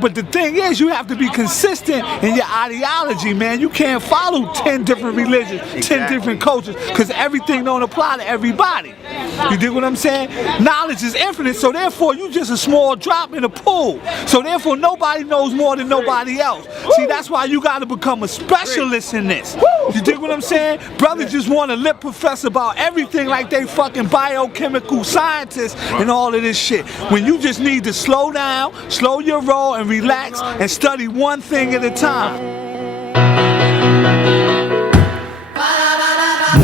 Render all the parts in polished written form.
But the thing is, you have to be consistent in your ideology, man. You can't follow 10 different religions, 10 different cultures, because everything don't apply to everybody. You dig what I'm saying? Knowledge is infinite, so therefore you just a small drop in a pool. So therefore nobody knows more than nobody else. See, that's why you gotta become a specialist in this. You dig what I'm saying? Brothers just want to lip profess about everything like they fucking biochemical scientists and all of this shit. When you just need to slow down, slow your roll, and relax and study one thing at a time.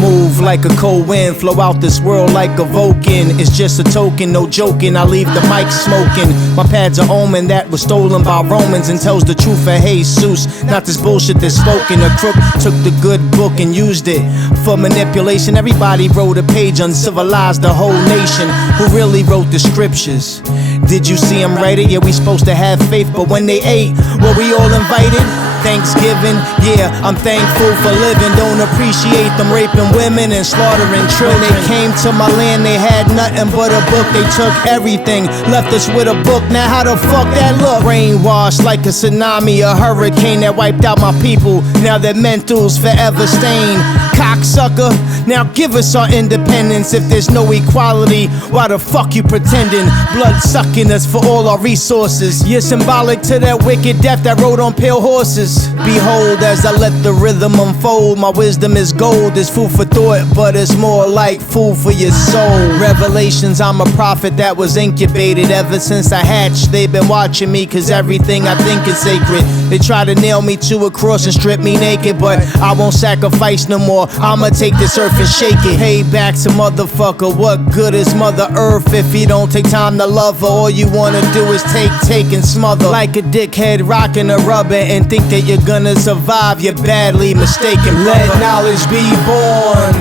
Move like a cold wind, flow out this world like a Vulcan. It's just a token, no joking, I leave the mic smoking. My pad's an omen that was stolen by Romans and tells the truth of Jesus, not this bullshit that's spoken. A crook took the good book and used it for manipulation. Everybody wrote a page, uncivilized the whole nation. Who really wrote the scriptures? Did you see them write it? Yeah, we supposed to have faith, but when they ate, were we all invited? Thanksgiving, yeah, I'm thankful for living. Don't appreciate them raping women and slaughtering children. When they came to my land, they had nothing but a book. They took everything, left us with a book. Now how the fuck that look? Brainwashed like a tsunami, a hurricane that wiped out my people. Now their mentals forever stained. Cocksucker, now give us our independence. If there's no equality, why the fuck you pretending? Blood sucking us for all our resources. You're symbolic to that wicked death that rode on pale horses. Behold, as I let the rhythm unfold, my wisdom is gold. It's food for thought, but it's more like food for your soul. Revelations, I'm a prophet that was incubated ever since I hatched. They've been watching me, cause everything I think is sacred. They try to nail me to a cross and strip me naked, but I won't sacrifice no more. I'ma take this earth and shake it. Hey, back to motherfucker, what good is Mother Earth if you don't take time to love her? All you wanna do is take and smother. Like a dickhead rocking a rubber and think that you're gonna survive, you're badly mistaken. Let knowledge be born.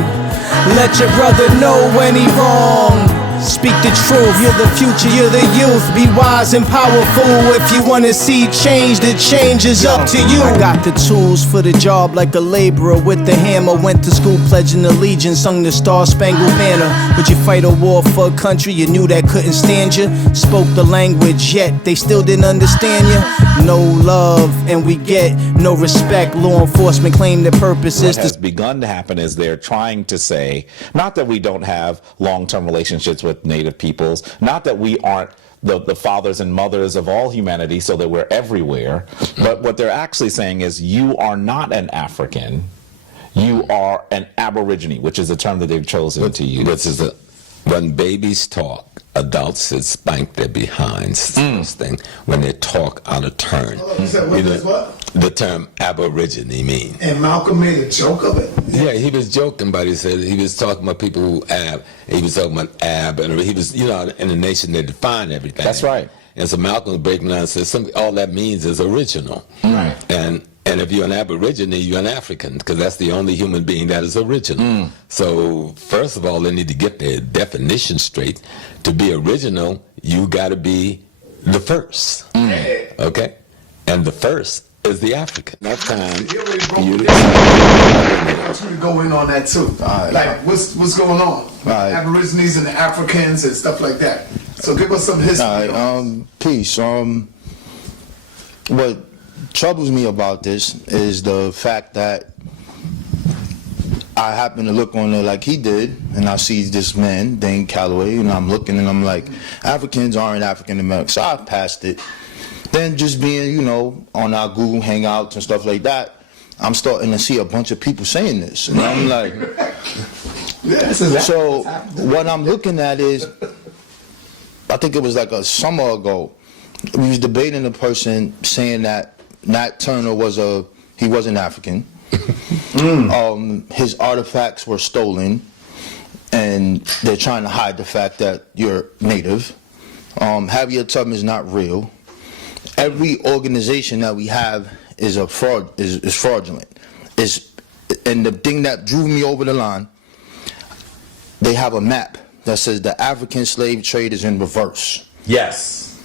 Let your brother know when he wrong. Speak the truth, you're the future, you're the youth. Be wise and powerful. If you wanna see change, the change is up to you. I got the tools for the job like a laborer with the hammer. Went to school pledging allegiance, sung the Star-Spangled Banner. Would you fight a war for a country you knew that couldn't stand you? Spoke the language, yet they still didn't understand you. No love, and we get no respect. Law enforcement claim their purpose is what has begun to happen is they're trying to say, not that we don't have long-term relationships with Native peoples, not that we aren't the fathers and mothers of all humanity so that we're everywhere, but what they're actually saying is you are not an African, you are an Aborigine, which is a term that they've chosen to use. Which is when babies talk, adults should spank their behinds. Thing when they talk out of turn. What? The term Aborigine mean. And Malcolm made a joke of it? Yeah, he was joking, but he said he was talking about people who he was talking about ab, and he was, you know, in the nation they define everything. That's right. And so Malcolm was breaking down and said, all that means is original. Right. And if you're an Aborigine, you're an African, because that's the only human being that is original. So first of all, they need to get their definition straight. To be original, you got to be the first. Okay? And the first is the African. That time, I want you to go in on that too. Like, what's going on? Aborigines and the Africans and stuff like that. So give us some history. Peace. What troubles me about this is the fact that I happen to look on there like he did, and I see this man, Dane Calloway, and I'm looking and I'm like, Africans aren't African Americans. So I passed it. Then just being, you know, on our Google Hangouts and stuff like that, I'm starting to see a bunch of people saying this. And I'm like, so what I'm looking at is, I think it was like a summer ago, we was debating a person saying that Nat Turner he wasn't African. His artifacts were stolen, and they're trying to hide the fact that you're Native. Harriet Tubman is not real. Every organization that we have is a fraud. Is fraudulent. And the thing that drew me over the line, they have a map that says the African slave trade is in reverse. Yes.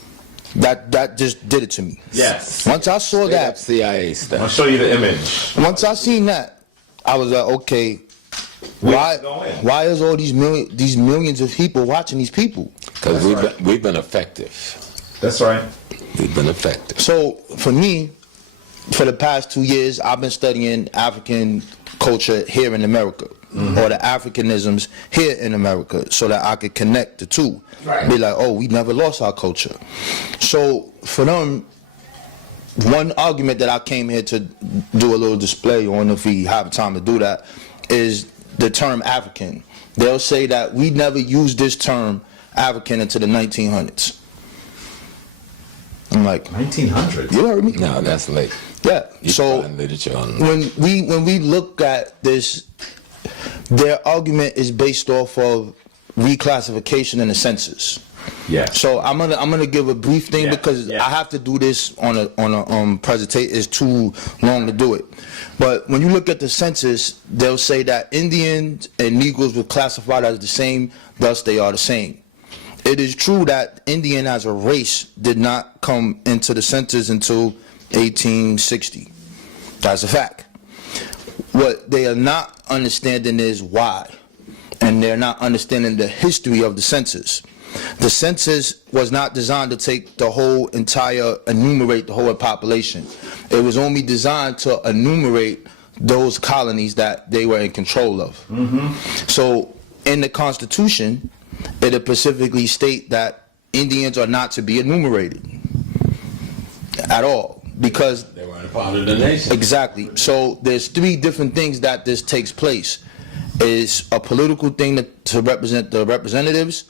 That just did it to me. Yes. Once I saw that, CIA stuff. I'll show you the image. once I seen that, I was like, okay, why is all these millions of people watching these people? Because we've been effective. That's right. It's been effective. So for me, for the past 2 years, I've been studying African culture here in America, or the Africanisms here in America, so that I could connect the two. Right. Be like, oh, we never lost our culture. So for them, one argument that I came here to do a little display on, if we have time to do that, is the term African. They'll say that we never used this term African until the 1900s. I'm like, 1900s? You heard me? No, that's late. Yeah. You So find literature on when we look at this, their argument is based off of reclassification in the census. Yeah. So I'm gonna give a brief thing, Yeah, because yeah. I have to do this on a presentation. It's too long to do it. But when you look at the census, they'll say that Indians and Negroes were classified as the same, thus they are the same. It is true that Indian as a race did not come into the census until 1860. That's a fact. What they are not understanding is why, and they're not understanding the history of the census. The census was not designed to take the whole enumerate the whole population. It was only designed to enumerate those colonies that they were in control of. So in the Constitution, it specifically state that Indians are not to be enumerated at all, because they weren't a part of the nation. Exactly. So there's 3 different things that this takes place. It's a political thing to represent the representatives.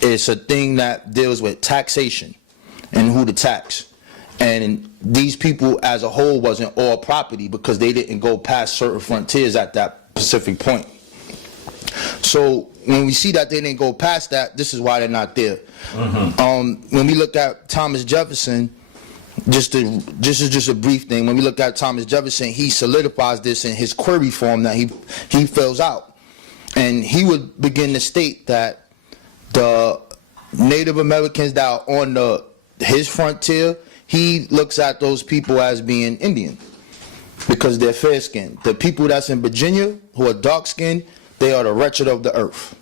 It's a thing that deals with taxation and who to tax. And these people as a whole wasn't all property, because they didn't go past certain frontiers at that specific point. So when we see that they didn't go past that, this is why they're not there. When we look at Thomas Jefferson, just a brief thing. When we look at Thomas Jefferson, he solidifies this in his query form that he fills out. And he would begin to state that the Native Americans that are on his frontier, he looks at those people as being Indian because they're fair-skinned. The people that's in Virginia who are dark-skinned, they are the wretched of the earth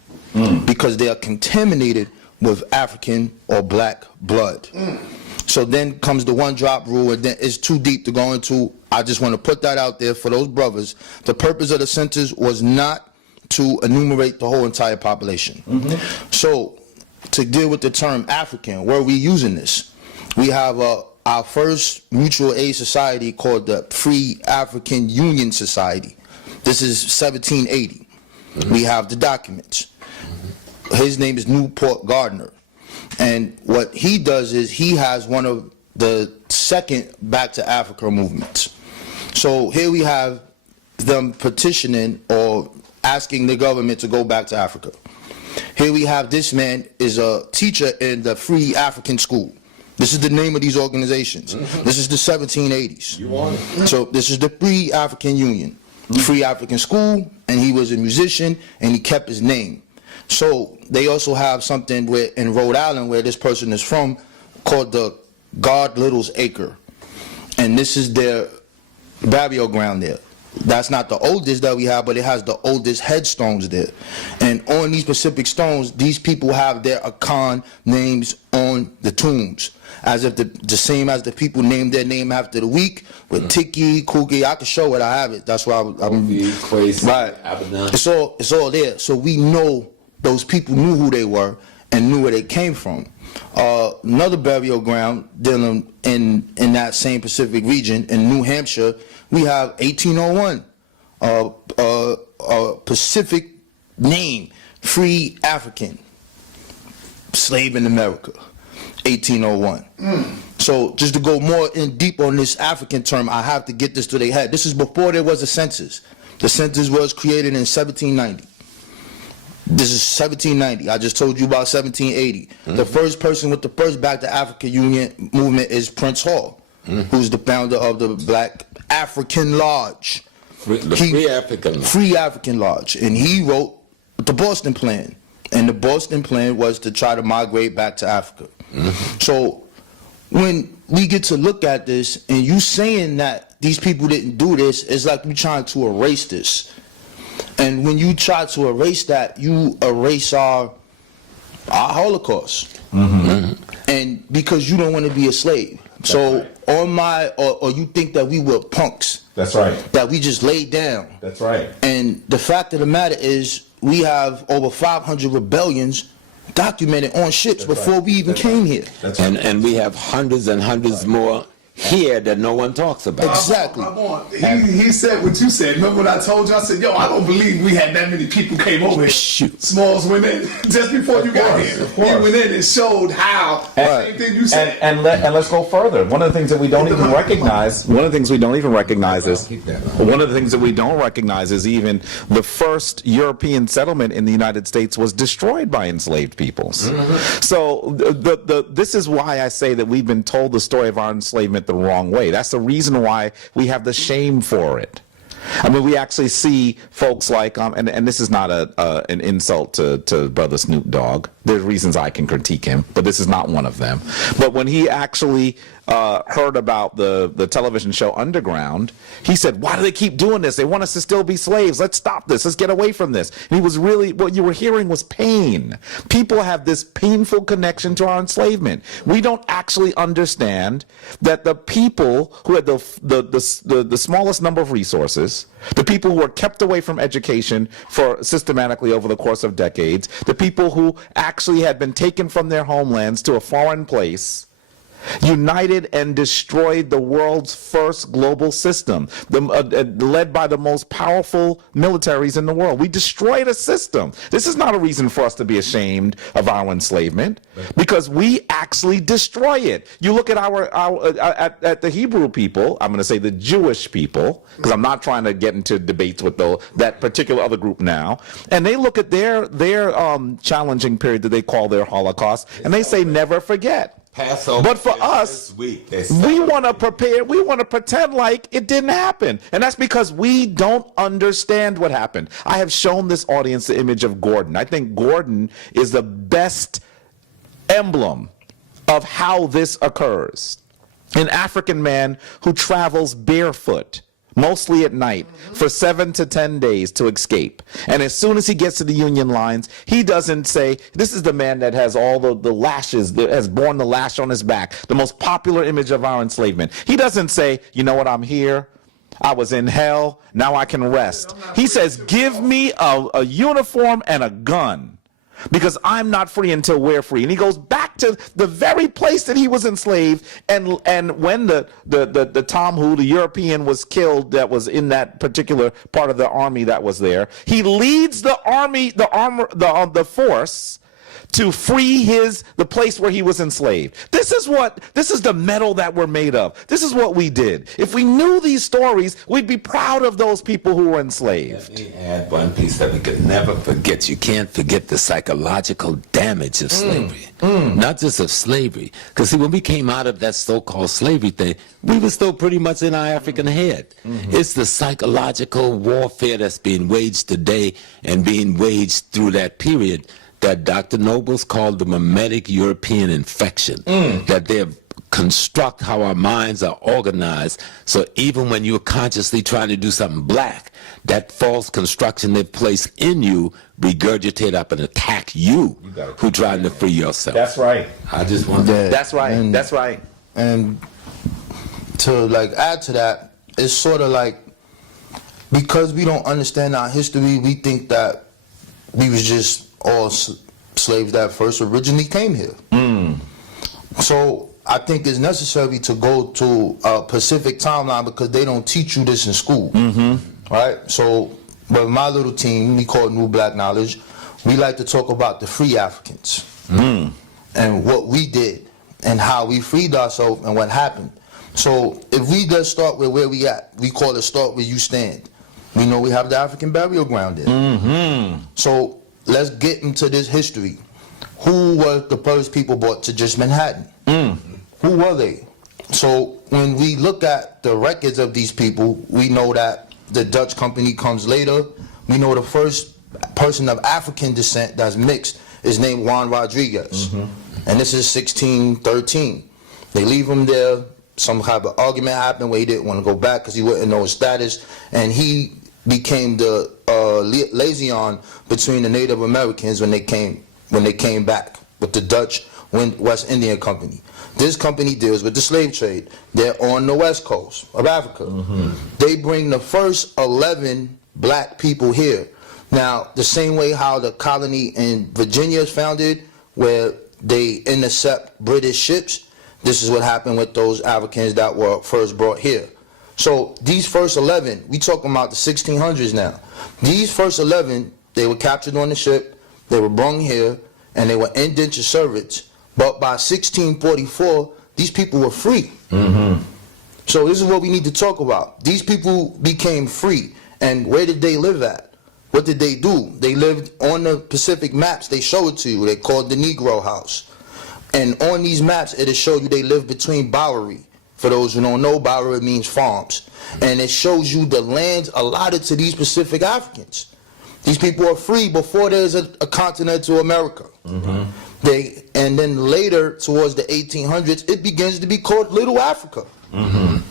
because they are contaminated with African or black blood. So then comes the one-drop rule, and then it's too deep to go into. I just want to put that out there for those brothers. The purpose of the census was not to enumerate the whole entire population. So to deal with the term African, where are we using this? We have our first mutual aid society called the Free African Union Society. This is 1780. We have the documents. His name is Newport Gardner. And what he does is he has one of the second Back to Africa movements. So here we have them petitioning or asking the government to go back to Africa. Here we have this man is a teacher in the Free African School. This is the name of these organizations. This is the 1780s. You want it? So this is the Free African Union, Free African School, and he was a musician and he kept his name. So they also have something in Rhode Island, where this person is from, called the God Little's Acre. And this is their burial ground there. That's not the oldest that we have, but it has the oldest headstones there. And on these specific stones, these people have their Akan names on the tombs, as if the same as the people named their name after the week, with Tiki, Kuki. I can show it, I have it. That's why I'm right. It's all there. So we know those people knew who they were and knew where they came from. Another burial ground dealing in that same Pacific region in New Hampshire, we have 1801, a Pacific name, Free African, slave in America, 1801. So just to go more in deep on this African term, I have to get this to their head. This is before there was a census. The census was created in 1790. This is 1790. I just told you about 1780. The first person with the first Back to Africa Union movement is Prince Hall, who's the founder of the Black African Lodge. Free African Lodge. Free African Lodge. And he wrote the Boston Plan. And the Boston Plan was to try to migrate back to Africa. So when we get to look at this, and you saying that these people didn't do this, it's like we trying to erase this. And when you try to erase that, you erase our Holocaust. And because you don't want to be a slave. So on my, or you think that we were punks. That's right. That we just laid down. That's right. And the fact of the matter is, we have over 500 rebellions documented on ships before we even came here. That's right. And we have hundreds and hundreds more here that no one talks about. Exactly. He said what you said. Remember what I told you? I said, yo, I don't believe we had that many people came over here. Shoot. Smalls went in just before you got here. He went in and showed how. Same thing you said. And let's go further. One of the things that we don't even recognize. One of the things we don't even recognize is. One of the things that we don't recognize is even the first European settlement in the United States was destroyed by enslaved peoples. So this is why I say that we've been told the story of our enslavement the wrong way. That's the reason why we have the shame for it. I mean, we actually see folks like, and this is not an insult to Brother Snoop Dogg. There's reasons I can critique him, but this is not one of them. But when he actually heard about the television show Underground, he said, why do they keep doing this? They want us to still be slaves. Let's stop this. Let's get away from this. And he was really, what you were hearing was pain. People have this painful connection to our enslavement. We don't actually understand that the people who had the smallest number of resources, the people who were kept away from education for systematically over the course of decades, the people who actually had been taken from their homelands to a foreign place, united and destroyed the world's first global system, led by the most powerful militaries in the world. We destroyed a system. This is not a reason for us to be ashamed of our enslavement, because we actually destroy it. You look at at the Hebrew people, I'm going to say the Jewish people, because I'm not trying to get into debates with that particular other group now, and they look at their challenging period that they call their Holocaust, and they say never forget. Passover. But for us, we want to prepare, we want to pretend like it didn't happen. And that's because we don't understand what happened. I have shown this audience the image of Gordon. I think Gordon is the best emblem of how this occurs. An African man who travels barefoot, mostly at night, for 7 to 10 days to escape. And as soon as he gets to the Union lines, he doesn't say, this is the man that has all the lashes, that has borne the lash on his back, the most popular image of our enslavement. He doesn't say, you know what, I'm here, I was in hell, now I can rest. He says, give me a uniform and a gun, because I'm not free until we're free. And he goes back to the very place that he was enslaved, and when the Tom who, the European, was killed that was in that particular part of the army that was there, he leads the army, the force to free the place where he was enslaved. This is the metal that we're made of. This is what we did. If we knew these stories, we'd be proud of those people who were enslaved. Let me add one piece that we could never forget. You can't forget the psychological damage of slavery. Not just of slavery. Because see, when we came out of that so-called slavery thing, we were still pretty much in our African head. It's the psychological warfare that's being waged today and being waged through that period that Dr. Nobles called the mimetic European infection, that they construct how our minds are organized. So even when you're consciously trying to do something black, that false construction they place in you regurgitate up and attack you who trying to free yourself. That's right. I just want to... That's right. That's right. And to add to that, it's sort of like, because we don't understand our history, we think that we was just all slaves that first originally came here. So I think it's necessary to go to a Pacific timeline, because they don't teach you this in school. Right? So with my little team, we call it New Black Knowledge, we like to talk about the free Africans and what we did and how we freed ourselves and what happened. So if we just start with where we at, we call it start where you stand. We know we have the African burial ground there. So let's get into this history. Who were the first people brought to just Manhattan? Who were they? So when we look at the records of these people, we know that the Dutch company comes later. We know the first person of African descent that's mixed is named Juan Rodriguez. And this is 1613. They leave him there. Some kind of argument happened where he didn't want to go back because he wouldn't know his status. And he became the liaison between the Native Americans when they came back with the Dutch. West Indian Company. This company deals with the slave trade. They're on the west coast of Africa. They bring the first 11 black people here. Now, the same way how the colony in Virginia is founded, where they intercept British ships, this is what happened with those Africans that were first brought here. So these first 11, we talking about the 1600s now. These first 11, they were captured on the ship, they were brought here, and they were indentured servants. But by 1644, these people were free. So this is what we need to talk about. These people became free. And where did they live at? What did they do? They lived on the Pacific maps. They show it to you. They called the Negro House. And on these maps, it'll show you they live between Bowery. For those who don't know, Bowery means farms. And it shows you the lands allotted to these Pacific Africans. These people are free before there's a continental America. And then later, towards the 1800s, it begins to be called Little Africa. And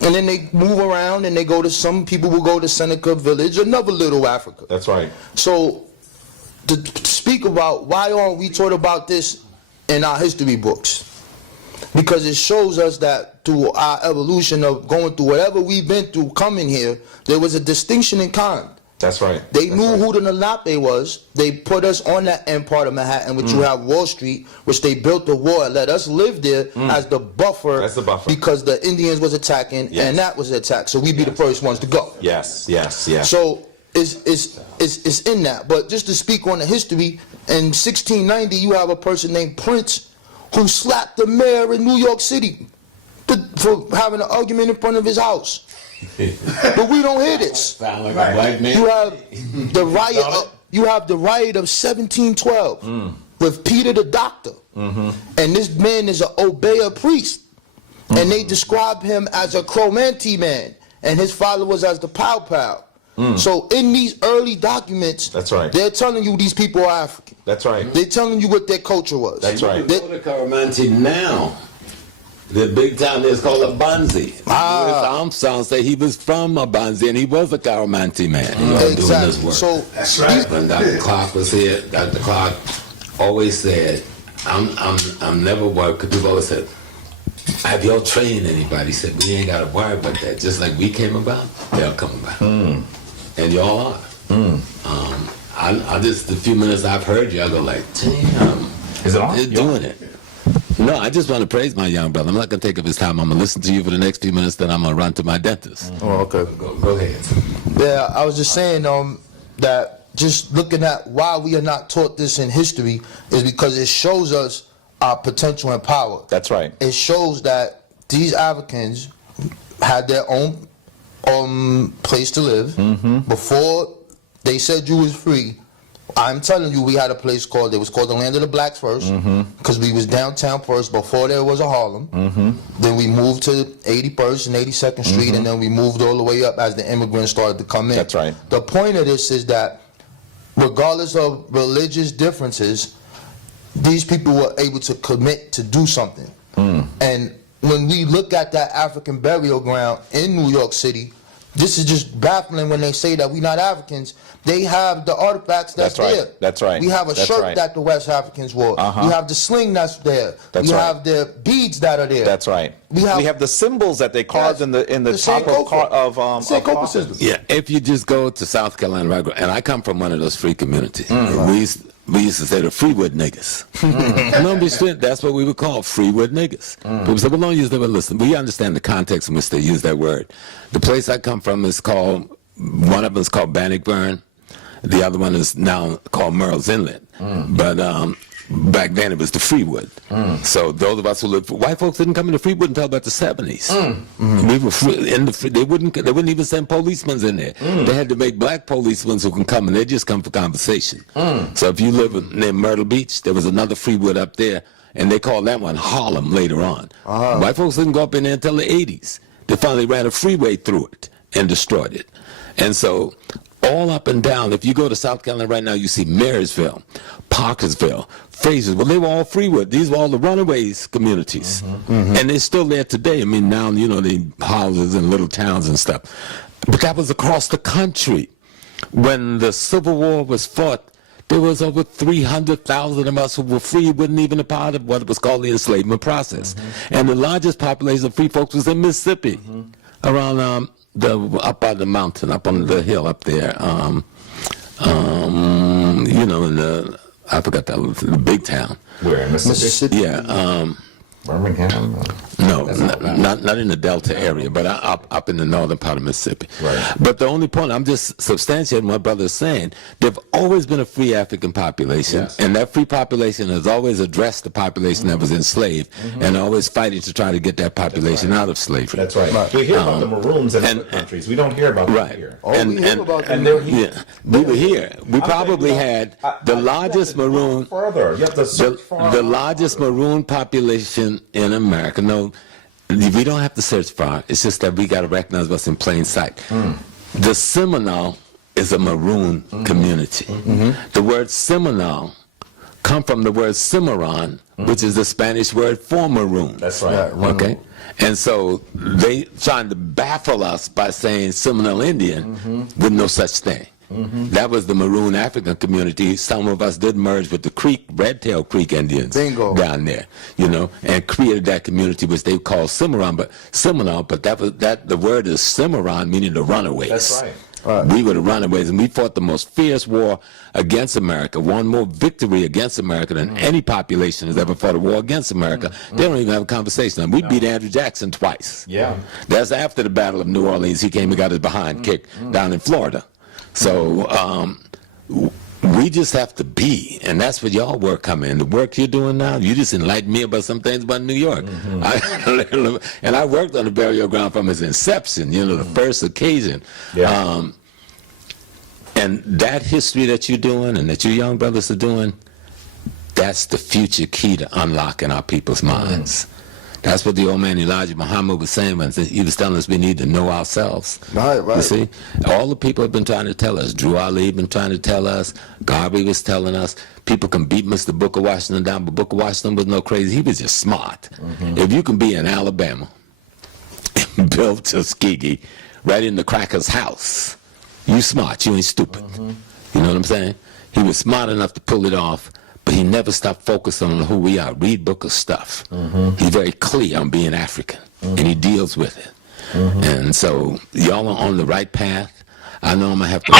then they move around and they go to, some people will go to Seneca Village, another Little Africa. That's right. So to speak about why aren't we taught about this in our history books? Because it shows us that through our evolution of going through whatever we've been through coming here, there was a distinction in kind. That's right. They knew who the Lenape was. They put us on that end part of Manhattan, which you have Wall Street, which they built the wall and let us live there as the buffer. As the buffer. Because the Indians was attacking and that was attacked. So we'd be the first ones to go. Yes. So it's in that. But just to speak on the history, in 1690 you have a person named Prince who slapped the mayor in New York City for having an argument in front of his house. But we don't hear this. Sound like a black man. You have the riot. You have the riot of 1712 with Peter the Doctor, and this man is an Obeah priest, and they describe him as a Chromanti man, and his followers as the Pow Pow. So in these early documents, that's right, they're telling you these people are African. That's right. They're telling you what their culture was. That's right. They go to Chromanti now. The big town is called Abanzi. Armstrong say he was from Abanzi and he was a Chromanti man. Exactly. So that's right. When Dr. Clark was here, Dr. Clark always said, I'm never worried, because people always said, have y'all trained anybody? He said, we ain't got to worry about that. Just like we came about, they'll come about. And y'all are. I just, the few minutes I've heard you, I go like, damn. Is it on? They're doing it. No, I just want to praise my young brother. I'm not going to take up his time. I'm going to listen to you for the next few minutes, then I'm going to run to my dentist. Oh, okay. Go ahead. Yeah, I was just saying that just looking at why we are not taught this in history is because it shows us our potential and power. That's right. It shows that these Africans had their own place to live before they said you was free. I'm telling you, we had a place called, it was called the Land of the Blacks first, because we was downtown first before there was a Harlem. Then we moved to 81st and 82nd Street, and then we moved all the way up as the immigrants started to come in. That's right. The point of this is that regardless of religious differences, these people were able to commit to do something. And when we look at that African burial ground in New York City, this is just baffling when they say that we're not Africans. They have the artifacts that's there. That's right. We have a shirt that the West Africans wore. We have the sling that's there. We have the beads that are there. That's right. We have the symbols that they carved in the top of coffins. Yeah, if you just go to South Carolina, and I come from one of those free communities. We used to say the Freewood niggas. That's what we would call Freewood niggas. People say, well, don't use that, but listen, we understand the context in which they use that word. The place I come from is called, one of them is called Bannockburn. The other one is now called Merle's Inlet. But back then it was the Freewood. So those of us who lived, white folks didn't come into Freewood until about the 70s. We were in the, they wouldn't even send policemen in there. They had to make black policemen who can come, and they just come for conversation. So if you live near Myrtle Beach, there was another Freewood up there, and they called that one Harlem later on. White folks didn't go up in there until the 80s. They finally ran a freeway through it and destroyed it. And so all up and down, if you go to South Carolina right now, you see Marysville, Parkersville, Fraser. Well, they were all Freewood. These were all the runaways communities. And they're still there today. I mean, now, you know, they houses and little towns and stuff. But that was across the country. When the Civil War was fought, there was over 300,000 of us who were free, wasn't even a part of what was called the enslavement process. And the largest population of free folks was in Mississippi, around up on the mountain, up on the hill up there. You know, in the, I forgot that, the big town. Where, in Mississippi? Yeah. Birmingham? No, not in the Delta area, but up in the northern part of Mississippi. Right. But the only point, I'm just substantiating what brother is saying. There've always been a free African population, Yes. and that free population has always addressed the population that was enslaved, and always fighting to try to get that population out of slavery. That's right. We hear about the Maroons in other countries. We don't hear about them Right. here. We hear about them. And they're here. Yeah, we were here. We I'm probably saying, had you the have largest to go maroon. further. You have to search The largest maroon population in America. No, we don't have to search far. It's just that we got to recognize what's in plain sight. The Seminole is a maroon community. The word Seminole come from the word Cimarron, which is the Spanish word for maroon. That's right. Okay? And so they trying to baffle us by saying Seminole Indian with no such thing. That was the Maroon African community. Some of us did merge with the Creek, Red-tailed Creek Indians down there, you know, and created that community which they call Cimarron, but Seminole. But the word is Cimarron, meaning the runaways. That's right. We were the runaways, and we fought the most fierce war against America, won more victory against America than any population has ever fought a war against America. They don't even have a conversation. We beat Andrew Jackson twice. Yeah. That's after the Battle of New Orleans. He came and got his behind kicked down in Florida. So we just have to be, and that's where y'all work come in. The work you're doing now, you just enlightened me about some things about New York. And I worked on the burial ground from its inception, you know, the first occasion. Yeah. And that history that you're doing and that you young brothers are doing, that's the future key to unlocking our people's minds. That's what the old man Elijah Muhammad was saying when he was telling us we need to know ourselves. Right. You see, all the people have been trying to tell us. Drew Ali been trying to tell us. Garvey was telling us. People can beat Mr. Booker Washington down, but Booker Washington was no crazy. He was just smart. If you can be in Alabama and build Tuskegee right in the cracker's house, you smart. You ain't stupid. You know what I'm saying? He was smart enough to pull it off. But he never stopped focusing on who we are. Read Booker's stuff. He's very clear on being African, and he deals with it. And so y'all are on the right path. I know I'm going to have to